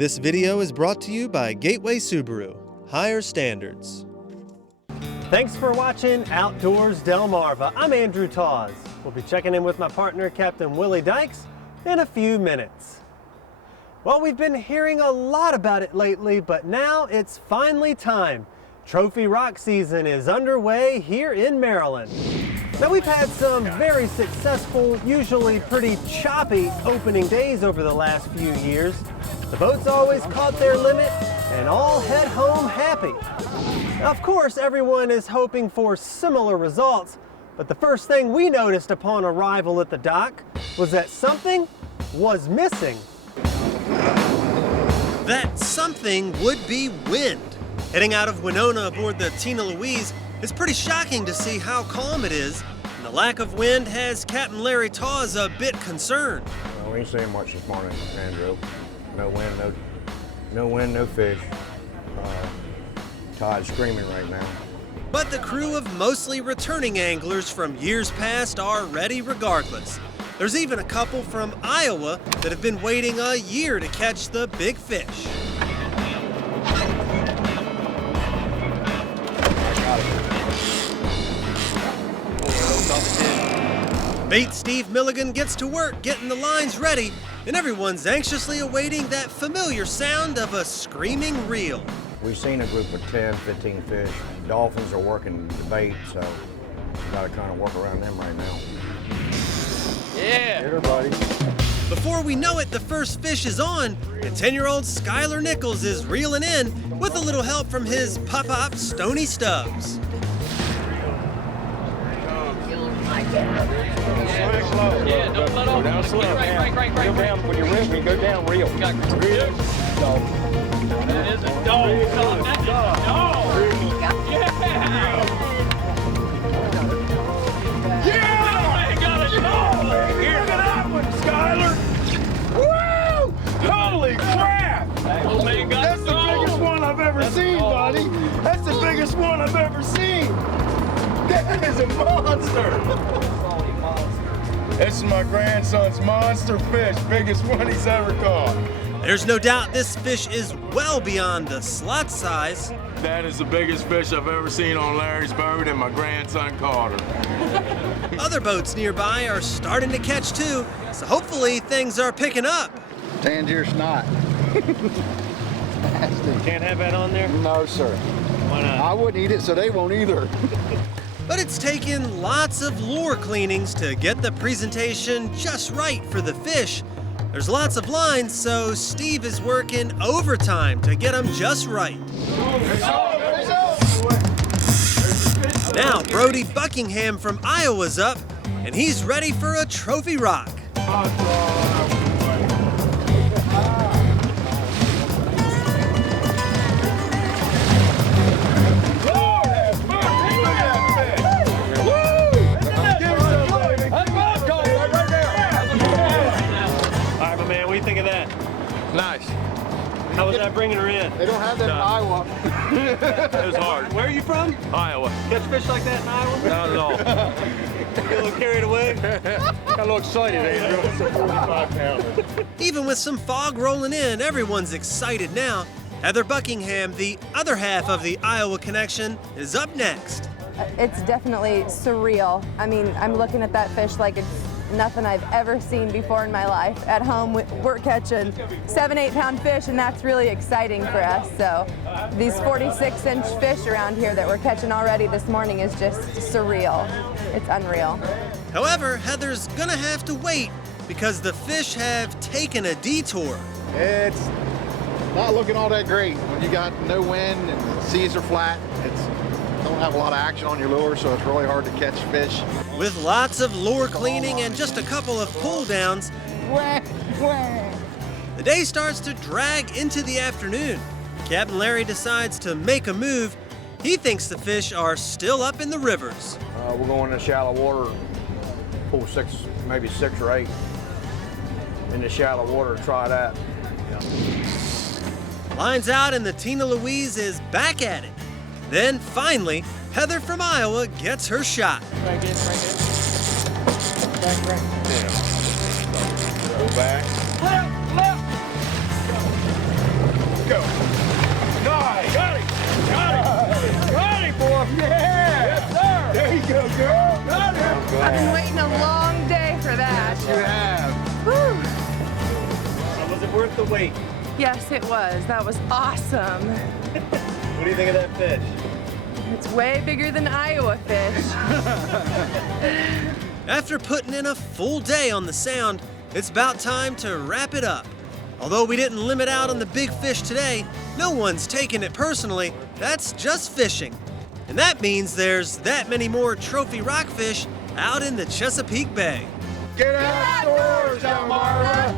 This video is brought to you by Gateway Subaru. Higher standards. Thanks for watching Outdoors Delmarva. I'm Andrew Tawes. We'll be checking in with my partner, Captain Willie Dykes, in a few minutes. Well, we've been hearing a lot about it lately, but now it's finally time. Trophy Rock season is underway here in Maryland. Now, we've had some very successful, usually pretty choppy opening days over the last few years. The boats always caught their limit and all head home happy. Of course, everyone is hoping for similar results, but the first thing we noticed upon arrival at the dock was that something was missing. That something would be wind. Heading out of Winona aboard the Tina Louise, it's pretty shocking to see how calm it is, and the lack of wind has Captain Larry Tawes a bit concerned. Well, we ain't seeing much this morning, Andrew. No wind, no fish. Tide's screaming right now. But the crew of mostly returning anglers from years past are ready regardless. There's even a couple from Iowa that have been waiting a year to catch the big fish. Bait Steve Milligan gets to work getting the lines ready, and everyone's anxiously awaiting that familiar sound of a screaming reel. We've seen a group of 10, 15 fish. Dolphins are working the bait, so we gotta kind of work around them right now. Yeah! Here, buddy. Before we know it, the first fish is on, and 10-year-old Skylar Nichols is reeling in with a little help from his pop-up Stony Stubbs. Yeah, don't let off. Go down slow. Right. Go down, when you're real, go down real. Real. That is a dog, son. That's a dog. Yeah! You got a dog! Look at that one, Skylar. Woo! Holy crap! Oh, man, got That's a the dog. biggest one I've ever seen, buddy. That's the biggest one I've ever seen. That is a monster. This is my grandson's monster fish, biggest one he's ever caught. There's no doubt this fish is well beyond the slot size. That is the biggest fish I've ever seen on Larry's boat, and my grandson caught her. Other boats nearby are starting to catch too, so hopefully things are picking up. Tangier snot. Can't have that on there? No, sir. Why not? I wouldn't eat it, so they won't either. But it's taken lots of lure cleanings to get the presentation just right for the fish. There's lots of lines, so Steve is working overtime to get them just right. Now Brody Buckingham from Iowa's up, and he's ready for a trophy rock. Nice. How was that bringing her in? They don't have that in Iowa. It was hard. Where are you from? Iowa. Catch fish like that in Iowa? Not at all. Get a little carried away? Got a little excited, Andrew. It's a 45-pounder. Even with some fog rolling in, everyone's excited now. Heather Buckingham, the other half of the Iowa connection, is up next. It's definitely surreal. I mean, I'm looking at that fish like it's nothing I've ever seen before in my life. At home, we're catching 7-8 pound fish, and that's really exciting for us. So these 46-inch fish around here that we're catching already this morning is just surreal. It's unreal. However, Heather's gonna have to wait because the fish have taken a detour. It's not looking all that great when you got no wind and the seas are flat. It's don't have a lot of action on your lure, so it's really hard to catch fish. With lots of lure cleaning and just a couple of pull downs, the day starts to drag into the afternoon. Captain Larry decides to make a move. He thinks the fish are still up in the rivers. We're going to shallow water, pull maybe 6 or 8 in the shallow water to try that. Lines out and the Tina Louise is back at it. Then finally, Heather from Iowa gets her shot. Go back. go. Nice. Got him! Got him, boy! Yeah. Yes, sir! There you go, girl. Got him. I've been waiting a long day for that. You have. Whew. So was it worth the wait? Yes, it was. That was awesome. What do you think of that fish? It's way bigger than Iowa fish. After putting in a full day on the Sound, it's about time to wrap it up. Although we didn't limit out on the big fish today, no one's taking it personally. That's just fishing. And that means there's that many more trophy rockfish out in the Chesapeake Bay. Get outdoors, Elmira.